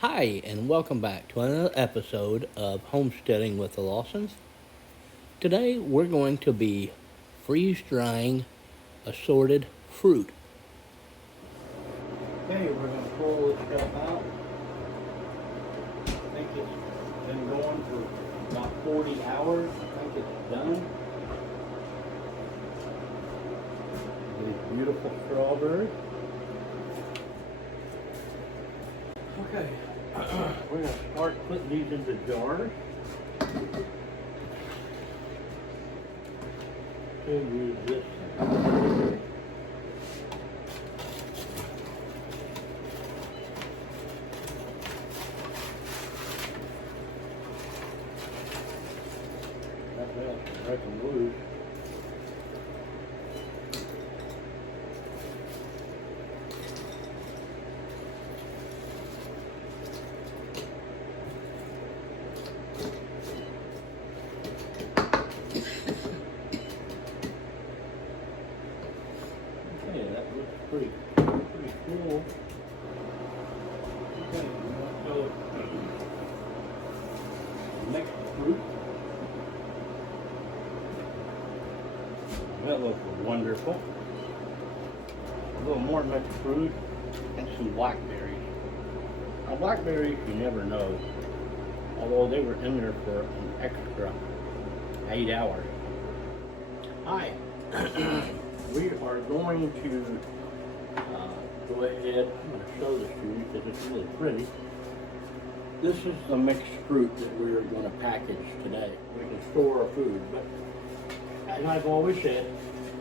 Hi, and welcome back to another episode of Homesteading with the Lawsons. Today we're going to be freeze drying assorted fruit. Okay, we're going to pull this stuff out. I think it's been going for about 40 hours. I think it's done. These beautiful strawberries. Okay, we're going to start putting these into jars. We'll use this. That's break them loose. Okay, that looks pretty cool. Okay, so mixed fruit. That looks wonderful. A little more mixed fruit and some blackberries. Now blackberries you never know, although they were in there for an extra 8 hours. Hi. We are going to go ahead. I'm going to show this to you because it's really pretty. This is the mixed fruit that we're going to package today. We can store our food, but as I've always said,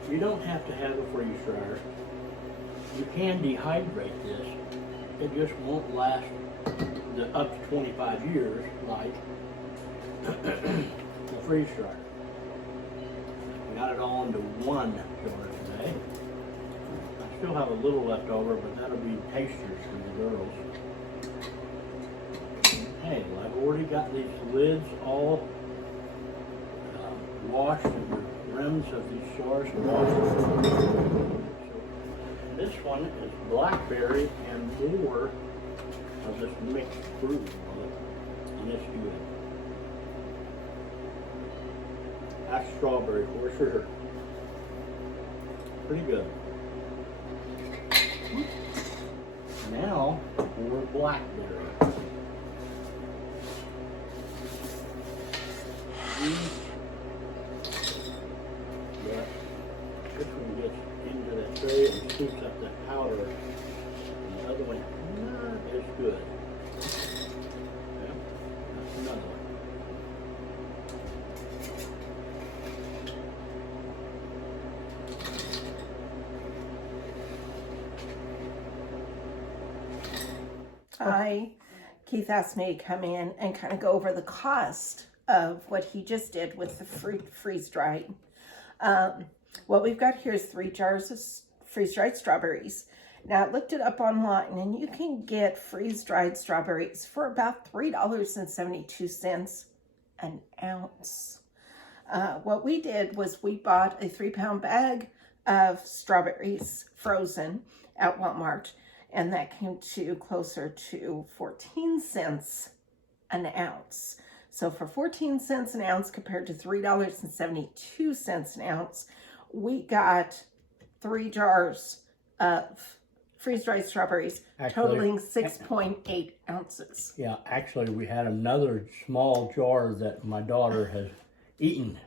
you don't have to have a freeze dryer. You can dehydrate this. It just won't last up to 25 years like the freeze dryer. We got it all into one jar today. I still have a little left over, but that'll be tasters for the girls. Okay, well, I've already got these lids all washed, and the rims of these jars are washed. So this one is blackberry and more of this mixed fruit on it, and it's good. That's strawberry for sure. Pretty good. Now for blackberry. This one gets into that tray and scoops up that powder, and the other one not as good. Yeah, that's another one. Hi. Keith asked me to come in and kind of go over the cost of what he just did with the fruit freeze-dried. What we've got here is 3 jars of freeze-dried strawberries. Now, I looked it up online, and you can get freeze-dried strawberries for about $3.72 an ounce. What we did was we bought a 3-pound bag of strawberries frozen at Walmart, and that came to closer to 14 cents an ounce. So for 14 cents an ounce compared to $3.72 an ounce, we got 3 jars of freeze-dried strawberries, totaling 6.8 ounces. Yeah, actually we had another small jar that my daughter has eaten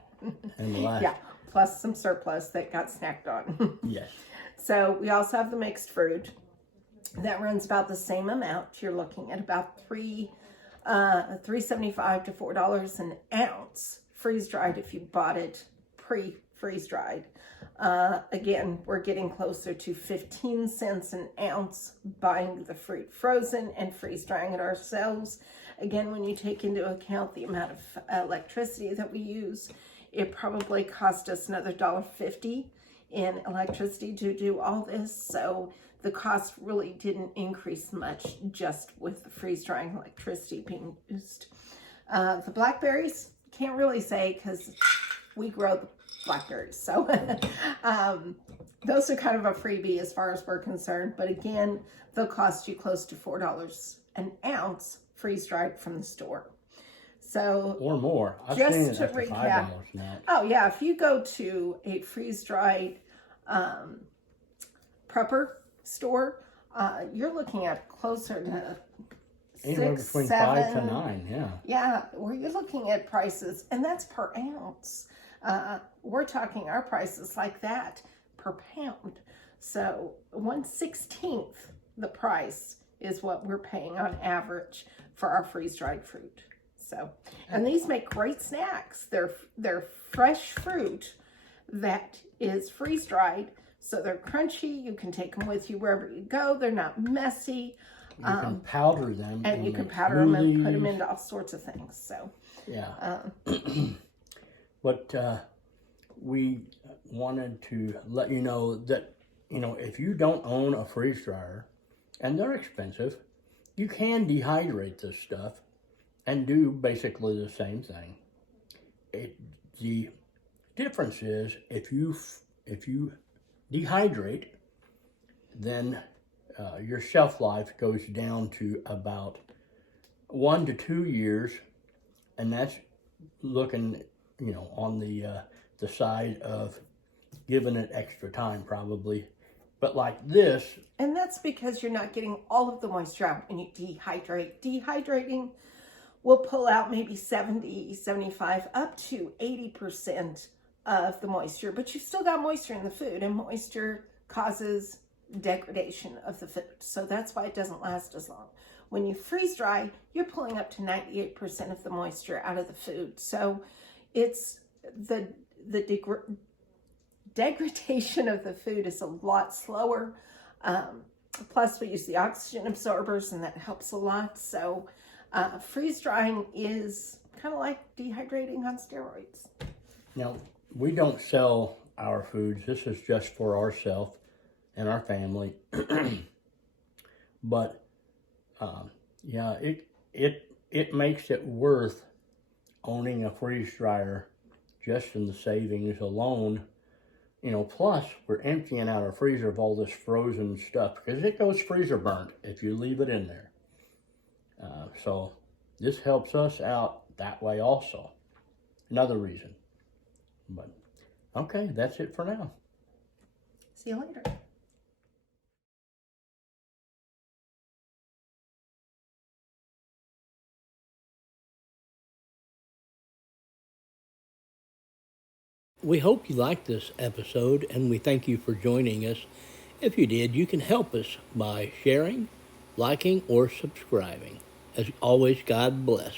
in the last. Yeah, plus some surplus that got snacked on. Yes. So we also have the mixed fruit. That runs about the same amount. You're looking at about $3.75 to $4 an ounce freeze-dried if you bought it pre-freeze-dried. Again, we're getting closer to 15 cents an ounce buying the fruit frozen and freeze-drying it ourselves. Again, when you take into account the amount of electricity that we use, it probably cost us another $1.50 in electricity to do all this. So the cost really didn't increase much just with the freeze-drying electricity being used. The blackberries, can't really say because we grow the blackberries. So those are kind of a freebie as far as we're concerned. But again, they'll cost you close to $4 an ounce freeze-dried from the store. So, or more. I've just seen it to up to recap, $5 now. oh yeah, if you go to a freeze-dried prepper store, you're looking at closer to Anywhere six, between seven, 5 to 9, yeah. Yeah, where you're looking at prices, and that's per ounce. We're talking our prices like that per pound. So 1/16 the price is what we're paying on average for our freeze-dried fruit. So, and these make great snacks. They're fresh fruit that is freeze-dried, so they're crunchy. You can take them with you wherever you go. They're not messy. You can powder them. And you can powder them and put them into all sorts of things. So, yeah. But we wanted to let you know that, if you don't own a freeze dryer, and they're expensive, you can dehydrate this stuff and do basically the same thing. The difference is if you dehydrate, then your shelf life goes down to about 1 to 2 years, and that's looking, on the side of giving it extra time probably. But like this, and that's because you're not getting all of the moisture out when you dehydrate. Dehydrating will pull out maybe 70, 75, up to 80% of the moisture, but you've still got moisture in the food, and moisture causes degradation of the food. So that's why it doesn't last as long. When you freeze dry, you're pulling up to 98% of the moisture out of the food. So it's the degradation of the food is a lot slower. Plus we use the oxygen absorbers, and that helps a lot. So freeze drying is kind of like dehydrating on steroids. Now, we don't sell our foods. This is just for ourselves and our family. But yeah, it makes it worth owning a freeze dryer just in the savings alone. Plus we're emptying out our freezer of all this frozen stuff because it goes freezer burnt if you leave it in there. So this helps us out that way also. Another reason. But okay, that's it for now. See you later. We hope you liked this episode, and we thank you for joining us. If you did, you can help us by sharing, liking, or subscribing. As always, God bless.